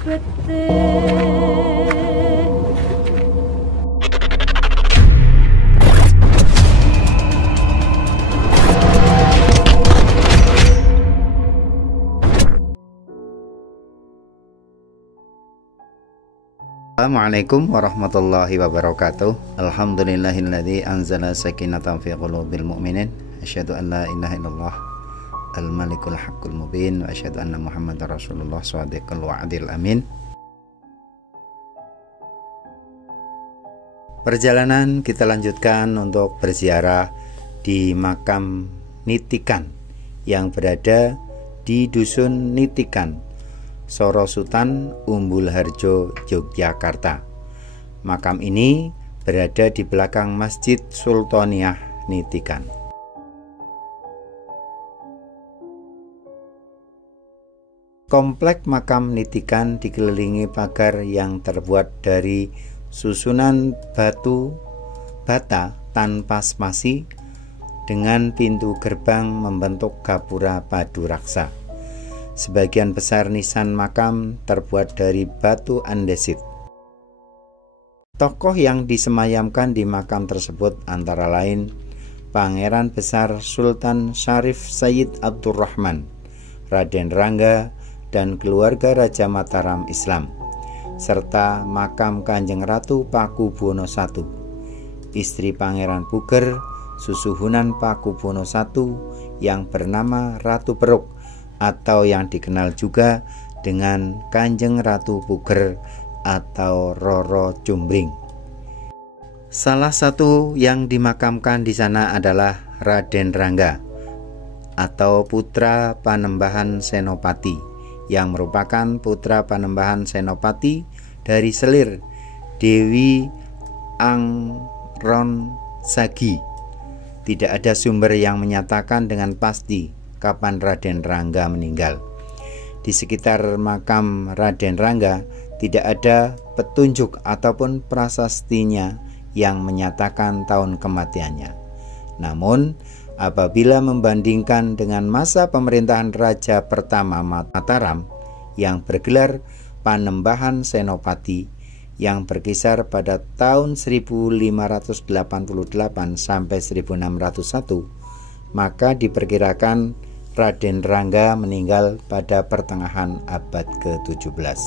Assalamualaikum warahmatullahi wabarakatuh. Alhamdulillahilladzi anzala sakinatan fi qulubil mu'minin. Asyhadu an la ilaha illallah al-malikul haqqul mubin wa asyhadu anna Muhammadar Rasulullah shadiqul wa'dil amin. Perjalanan kita lanjutkan untuk berziarah di makam Nitikan yang berada di Dusun Nitikan, Sorosutan, Umbul Harjo, Yogyakarta. Makam ini berada di belakang Masjid Sultaniyah Nitikan. Komplek makam Nitikan dikelilingi pagar yang terbuat dari susunan batu bata tanpa spasi dengan pintu gerbang membentuk gapura padu raksa. Sebagian besar nisan makam terbuat dari batu andesit. Tokoh yang disemayamkan di makam tersebut antara lain Pangeran Besar Sultan Syarif Sayyid Abdurrahman, Raden Rangga, dan keluarga Raja Mataram Islam, serta makam Kanjeng Ratu Pakubuwono I, istri Pangeran Puger, susuhunan Pakubuwono I yang bernama Ratu Peruk, atau yang dikenal juga dengan Kanjeng Ratu Puger atau Roro Jumbring. Salah satu yang dimakamkan di sana adalah Raden Rangga atau putra Panembahan Senopati, yang merupakan putra Panembahan Senopati dari selir Dewi Angron Sagi. Tidak ada sumber yang menyatakan dengan pasti kapan Raden Rangga meninggal. Di sekitar makam Raden Rangga tidak ada petunjuk ataupun prasastinya yang menyatakan tahun kematiannya. Namun, apabila membandingkan dengan masa pemerintahan Raja pertama Mataram yang bergelar Panembahan Senopati yang berkisar pada tahun 1588 sampai 1601, maka diperkirakan Raden Rangga meninggal pada pertengahan abad ke-17.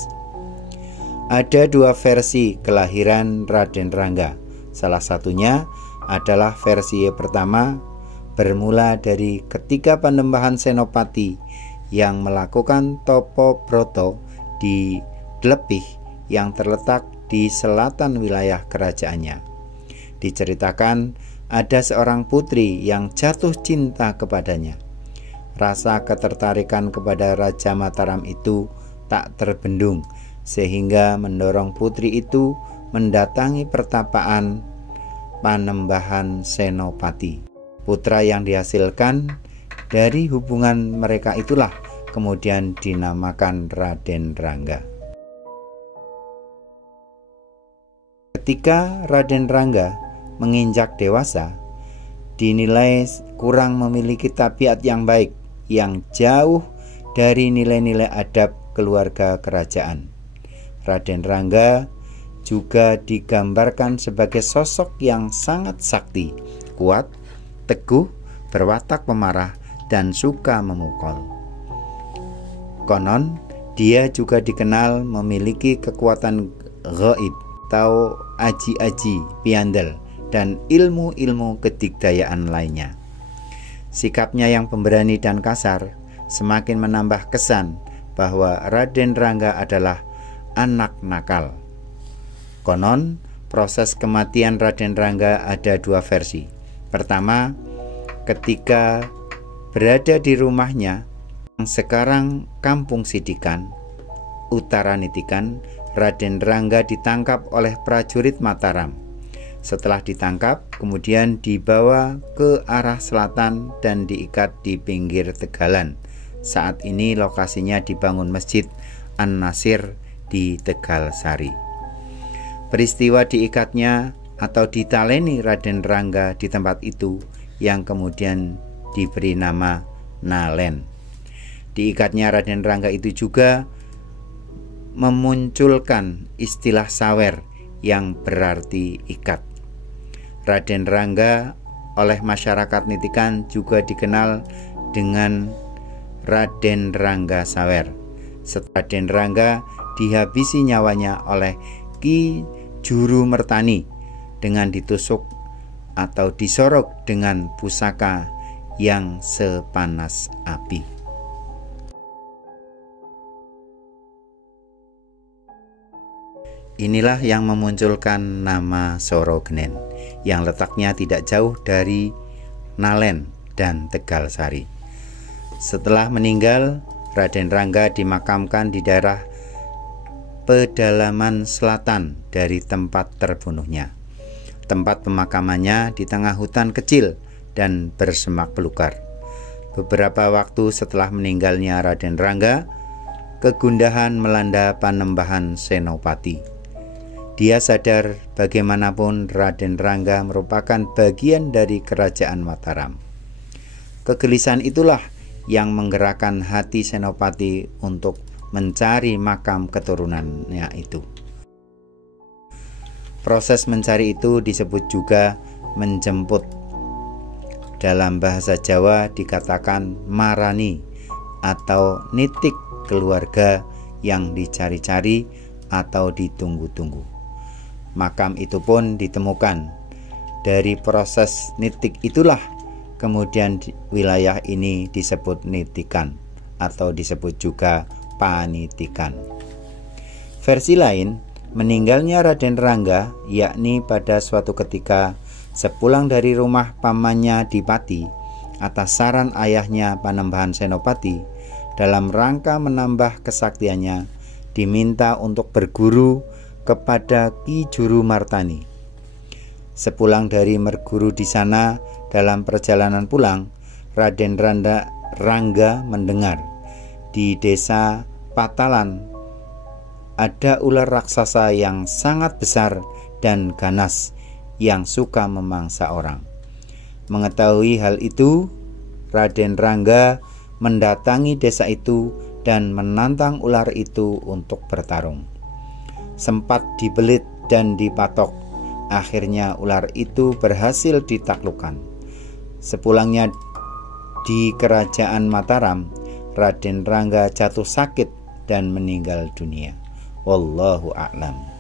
Ada dua versi kelahiran Raden Rangga. Salah satunya adalah versi pertama, bermula dari ketika Panembahan Senopati yang melakukan topo broto di Dlepih yang terletak di selatan wilayah kerajaannya. Diceritakan ada seorang putri yang jatuh cinta kepadanya. Rasa ketertarikan kepada Raja Mataram itu tak terbendung, sehingga mendorong putri itu mendatangi pertapaan Panembahan Senopati. Putra yang dihasilkan dari hubungan mereka itulah kemudian dinamakan Raden Rangga. Ketika Raden Rangga menginjak dewasa, dinilai kurang memiliki tabiat yang baik, yang jauh dari nilai-nilai adab keluarga kerajaan. Raden Rangga juga digambarkan sebagai sosok yang sangat sakti, kuat, teguh, berwatak pemarah, dan suka memukul. Konon, dia juga dikenal memiliki kekuatan gaib atau aji-aji, piandel, dan ilmu-ilmu kedigdayaan lainnya. Sikapnya yang pemberani dan kasar semakin menambah kesan bahwa Raden Rangga adalah anak nakal. Konon, proses kematian Raden Rangga ada dua versi. Pertama, ketika berada di rumahnya yang sekarang Kampung Sidikan, Utara Nitikan, Raden Rangga ditangkap oleh prajurit Mataram. Setelah ditangkap, kemudian dibawa ke arah selatan dan diikat di pinggir Tegalan. Saat ini lokasinya dibangun Masjid An-Nasir di Tegal Sari. Peristiwa diikatnya atau ditaleni Raden Rangga di tempat itu yang kemudian diberi nama Nalen. Diikatnya Raden Rangga itu juga memunculkan istilah sawer yang berarti ikat. Raden Rangga oleh masyarakat Nitikan juga dikenal dengan Raden Rangga Sawer. Setelah Raden Rangga dihabisi nyawanya oleh Ki Juru Mertani dengan ditusuk atau disorok dengan pusaka yang sepanas api. Inilah yang memunculkan nama Soro Genen yang letaknya tidak jauh dari Nalen dan Tegalsari. Setelah meninggal, Raden Rangga dimakamkan di daerah pedalaman selatan dari tempat terbunuhnya. Tempat pemakamannya di tengah hutan kecil dan bersemak belukar. Beberapa waktu setelah meninggalnya Raden Rangga, kegundahan melanda Panembahan Senopati. Dia sadar bagaimanapun Raden Rangga merupakan bagian dari kerajaan Mataram. Kegelisahan itulah yang menggerakkan hati Senopati untuk mencari makam keturunannya itu. Proses mencari itu disebut juga menjemput. Dalam bahasa Jawa dikatakan marani atau nitik keluarga yang dicari-cari atau ditunggu-tunggu. Makam itu pun ditemukan. Dari proses nitik itulah kemudian wilayah ini disebut Nitikan atau disebut juga Panitikan. Versi lain, meninggalnya Raden Rangga yakni pada suatu ketika sepulang dari rumah pamannya di Pati atas saran ayahnya Panembahan Senopati dalam rangka menambah kesaktiannya diminta untuk berguru kepada Ki Juru Martani. Sepulang dari berguru di sana, dalam perjalanan pulang, Raden Rangga mendengar di desa Patalan ada ular raksasa yang sangat besar dan ganas yang suka memangsa orang. Mengetahui hal itu, Raden Rangga mendatangi desa itu dan menantang ular itu untuk bertarung. Sempat dibelit dan dipatok. Akhirnya ular itu berhasil ditaklukkan. Sepulangnya di kerajaan Mataram, Raden Rangga jatuh sakit dan meninggal dunia. Wallahu a'lam.